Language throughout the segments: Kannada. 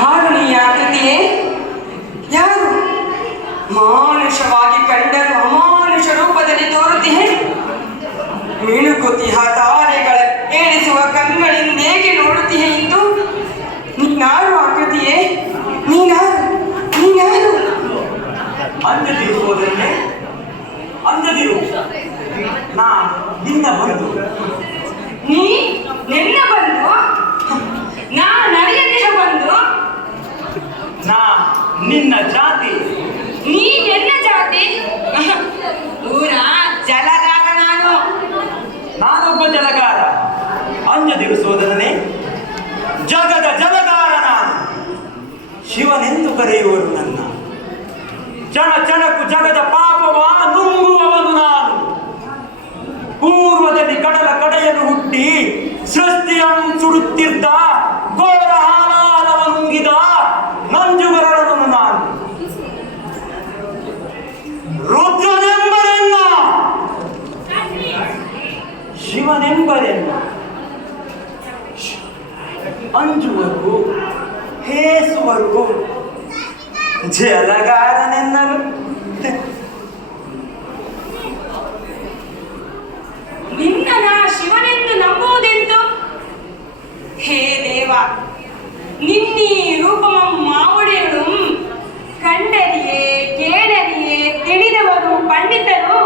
ಮಾನವೀಯ ಕೃತಿಯೇ ಯಾರು ಮಾನುಷವಾಗಿ ಕಂಡರು ಅಮಾನುಷ ರೂಪದಲ್ಲಿ ತೋರುತ್ತಿಯೇ ಮಿಣುಕುತಿಹ ತಾರೆಗಳ ಏಳಿಸುವ ಕಂಗಳಿಂದೇಗೆ ನೋಡುತ್ತೀಯೇ ಇಂದು ನೀನಾರು ಆಕೃತಿಯೇ ನೀನಾರು ಅಂಜದಿರು ಸೋದರನೇ ಅಂಜದಿರು ನಾ ನಿನ್ನ ಬಂದು ನೀ ನಿನ್ನ ಬಂದು ನಾ ನಡೆಯದಿಹ ಬಂದು ನಾ ನಿನ್ನ ಜಾತಿ ನೀ ನಿನ್ನ ಜಾತಿ ಊರ ಜಲಗಾರ ನಾನೊಬ್ಬ ಜಲಗಾರ ಅಂಜದಿರು ಸೋದರನೇ ಜಗದ ಜಲಗಾರ ನಾನು ಶಿವನೆಂದು ಕರೆಯುವರು ನನ್ನ ಚಣಕು ಜಗದ ಪಾಪವ ನುಂಗುವವನು ನಾನು ಪೂರ್ವದಲ್ಲಿ ಕಡಲ ಕಡೆಯನ್ನು ಹುಟ್ಟಿ ಸೃಷ್ಟಿಯನ್ನು ಸುಡುತ್ತಿದ್ದ ಘೋರ ಹಾಲಾಲವ ನುಂಗಿದ ನಂಜುಗರಳನು ನಾನು ರುದ್ರನೆಂಬರೆನ್ನ ಶಿವನೆಂಬರೆನ್ನ ಅಂಜುವರು ಹೇಸುವರು ಜಲಗಾರನೆನ್ನಲು ನಿನ್ನ ಶಿವನೆಂದು ನಂಬುವುದೆಂತು ಹೇ ದೇವ ನಿನ್ನೀ ರೂಪಮಂ ಮಾವುಡೆಯಳು ಕಂಡರಿಯೇ ಕೇಳರಿಯೇ ತಿಳಿದವರು ಪಂಡಿತರು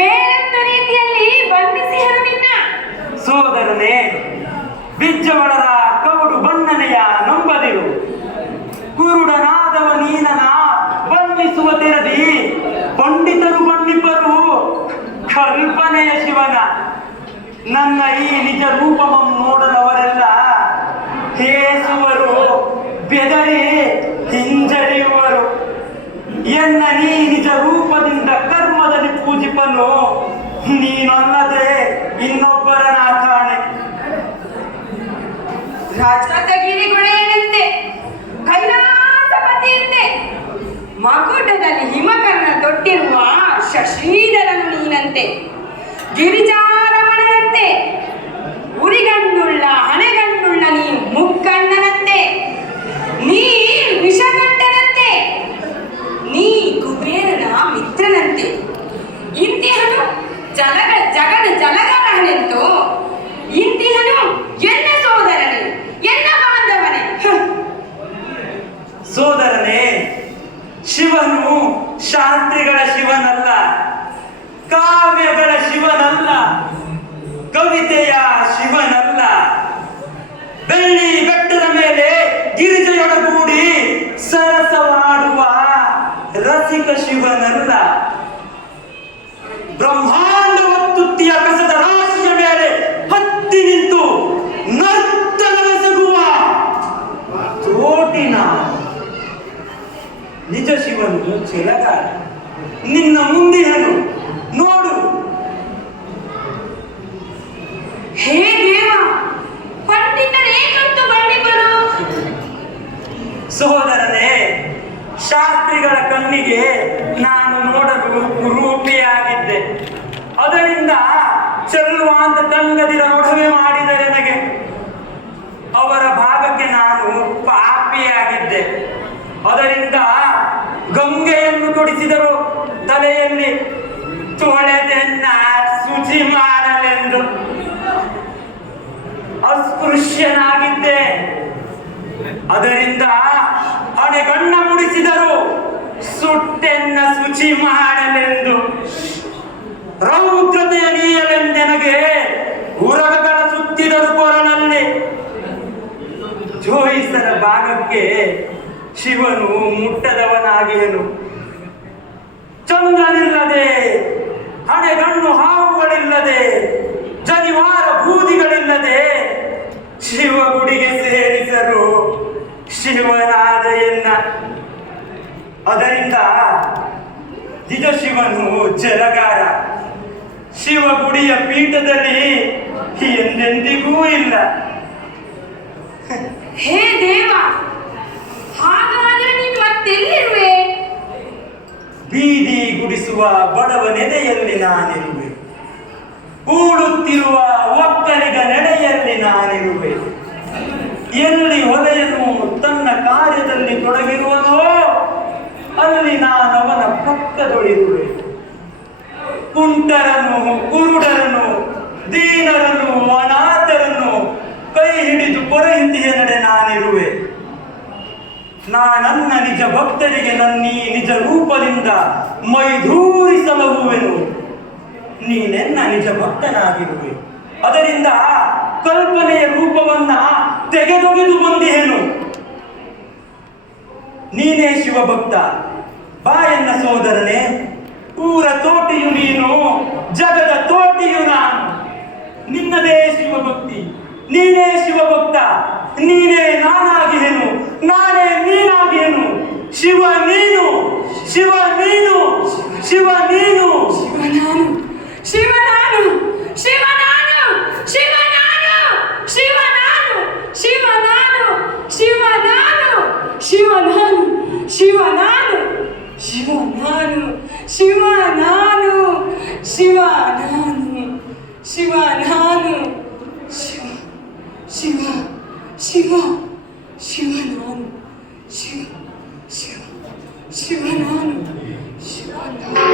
ಬೇರೊಂದು ರೀತಿಯಲ್ಲಿ ಬಂಧಿಸಿದರು ನಿನ್ನ ಸೋದರನೇ ಬಿಜ್ಜವಳರ ಕವಡು ಬಣ್ಣನೆಯ ನಂಬದಿರು ಕುರುಡನಾದವ ನೀನನ ಬಂಧಿಸುವ ತೆರದಿ ಪಂಡಿತರು ಬಣ್ಣಿಬ್ಬರು ಕಲ್ಪನೆಯ ಶಿವನ ನನ್ನ ಈ ನಿಜ ರೂಪವನ್ನು ನೋಡದವರೆಲ್ಲ ಹೇಸುವರು ಬೆದರಿ ಹಿಂಜರಿಯುವರು ಎನ್ನ ನೀ ನಿಜ ರೂಪದಿಂದ ಕರ್ಮದಲ್ಲಿ ಪೂಜಿಪನು ನೀನೊಲ್ಲದೆ ಇನ್ನೊಬ್ಬರನ ಕಾಣೆ ರಾಜಗಿರಿಗುಳೆಯಂತೆ ಕೈಲಾಸಪತಿಯಂತೆ ಮಗುಟದಲ್ಲಿ ಹಿಮಕರ್ಣ ತೊಟ್ಟಿರುವ ಶಶೀಧರನು ನೀನಂತೆ ಗಿರಿಜಾರಮಣನಂತೆ ಉರಿಗಣ್ಣುಳ್ಳ ಹಣೆಗಣ್ಣುಳ್ಳ ನೀ ಮುಕ್ಕಣ್ಣನಂತೆ ನೀ ವಿಷಗಂಟನಂತೆ ನೀ ಕುಬೇರನ ಮಿತ್ರನಂತೆ ಇಂತಿಹನು ಜಗದ ಜಲಗಾರನೆಂತು ಇಂತಿಹನು ಎನ್ನ ಸೋದರನೇ ಎನ್ನ ಬಾಂಧವನೇ ಸೋದರನೇ ಶಿವನು ಶಾಸ್ತ್ರಿಗಳ ಶಿವನಲ್ಲ ಕಾವ್ಯಗಳ ಶಿವನಲ್ಲ ಕವಿತೆಯ ಶಿವನಲ್ಲ ಬೆಳ್ಳಿ ಬೆಟ್ಟದ ಮೇಲೆ ಗಿರಿಜೆಯೊಡಗೂಡಿ ಸರಸವಾಡುವ ರಸಿಕ ಶಿವನಲ್ಲ ಬ್ರಹ್ಮಾಂಡ ಒತ್ತುತ್ತಿಯ ಕಸದ ರಾಶಿಯ ಮೇಲೆ ಹತ್ತಿ ನಿಂತು ನರ್ತನವೆಸಗುವ ತೋಟಿನ ನಿಜ ಶಿವನು ಜಲಗಾರ ನಿನ್ನ ಮುಂದಿನನು ನೋಡು ಹೇ ದೇವ ಪಂಡಿತರೇಕಂತು ಬಂಡಿಬರು ಸಹೋದರನೇ ಶಾಸ್ತ್ರಿಗಳ ಕಣ್ಣಿಗೆ ನಾನು ನೋಡಲು ಕುರೂಪಿಯಾಗಿದ್ದೆ ಅದರಿಂದ ಚೆಲ್ಲುವ ಅಂತ ತಂಗದಿರ ಒಡವೆ ಮಾಡಿದರೆ ನನಗೆ ಅವರ ಭಾಗಕ್ಕೆ ನಾನು ಪಾಪಿಯಾಗಿದ್ದೆ ಅದರಿಂದ ಗಂಗೆಯನ್ನು ತೊಡಿಸಿದರು ತಲೆಯಲ್ಲಿ ತೊಳೆದೆನ್ನ ಶುಚಿ ಮಾಡಲೆಂದು ಅಸ್ಪೃಶ್ಯನಾಗಿದ್ದೆ ಅದರಿಂದ ಹಣೆಗಣ್ಣ ಮುಡಿಸಿದರು ಸುಟ್ಟೆನ್ನ ಶುಚಿ ಮಾಡಲೆಂದು ರೌದ್ರತೆಯ ನೀಯಲೆಂದೆನಗೆ ಉರಗಗಳ ಸುತ್ತಿದರು ಕೊರಳಲ್ಲಿ ಜೋಯಿಸರ ಭಾಗಕ್ಕೆ ಶಿವನು ಮುಟ್ಟದವನಾಗಿಯನು ಚಂದ್ರನಿಲ್ಲದೆ ಹಣೆಗಣ್ಣು ಹಾವುಗಳಿಲ್ಲದೆ ಜನಿವಾರ ಬೂದಿಗಳಿಲ್ಲದೆ ಶಿವ ಗುಡಿಗೆ ಸೇರಿಸರು ಶಿವನಾದ ಎನ್ನ ಅದರಿಂದ ನಿಜ ಶಿವನು ಜಲಗಾರ ಶಿವ ಗುಡಿಯ ಪೀಠದಲ್ಲಿ ಎಂದೆಂದಿಗೂ ಇಲ್ಲ ಹೇ ದೇವ ಹಾಗಾದರೆ ನೀನು ಮತ್ತೆಲ್ಲಿರುವೆ ಬೀದಿ ಗುಡಿಸುವ ಬಡವನೆದೆಯಲ್ಲಿ ನಾನಿರುವೆ ಕೂಡುತ್ತಿರುವ ಒಕ್ಕಲಿಗ ನೆಡೆಯಲ್ಲಿ ನಾನಿರುವೆ ಎಲ್ಲಿ ಹೊಲೆಯನು ತನ್ನ ಕಾರ್ಯ ಪಕ್ಕದೊಳಿರುವೆ. ಕುಂಟರನ್ನು, ಕುರುಡರನ್ನು, ದೀನರನ್ನು, ಅನಾಥರನ್ನು ಕೈ ಹಿಡಿದು ಪೊರೆಯುತ್ತಿಯ ನಡೆ ನಾನಿರುವೆ. ನನ್ನ ನಿಜ ಭಕ್ತರಿಗೆ ನನ್ನೀ ನಿಜ ರೂಪದಿಂದ ಮೈಧೂರಿಸಬಹುವೆನು. ನೀನೆನ್ನ ನಿಜ ಭಕ್ತನಾಗಿರುವೆ. ಅದರಿಂದ ಕಲ್ಪನೆಯ ರೂಪವನ್ನ ತೆಗೆದೊಗೆದು ಬಂದಿಹೇನು. ನೀನೇ ಶಿವಭಕ್ತ, ಬಾ ಎನ್ನ ಸೋದರನೇ. ಊರ ತೋಟಿಯು ನೀನು, ಜಗದ ತೋಟಿಯು ನಾನು. ನಿನ್ನದೇ ಶಿವಭಕ್ತಿ, ನೀನೇ ಶಿವಭಕ್ತ, ನೀನೇ ನಾನಾಗಿಹೇನು, ನಾನೇ ನೀನಾಗಿಹೇನು. ಶಿವ ನೀನು, ಶಿವ ನೀನು, ಶಿವ ನೀನು. ಶಿವ ನಾನು, ಶಿವ ನಾನು, ಶಿವ ನಾನು, ಶಿವ ನಾನು, ಶಿವ ನಾನು, ಶಿವ ನಾನು, ಶಿವ ನಾನು, ಶಿವ ನಾನು, ಶಿವ ನಾನು, ಶಿವ ನಾನು, ಶಿವ ನಾನು, ಶಿವ ನಾನು, ಶಿವ ಶಿವ ಶಿವ ಶಿವ ನಾನು, ಶಿವ ಶಿವ ಶಿವ ನಾನು, ಶಿವ ನಾನು.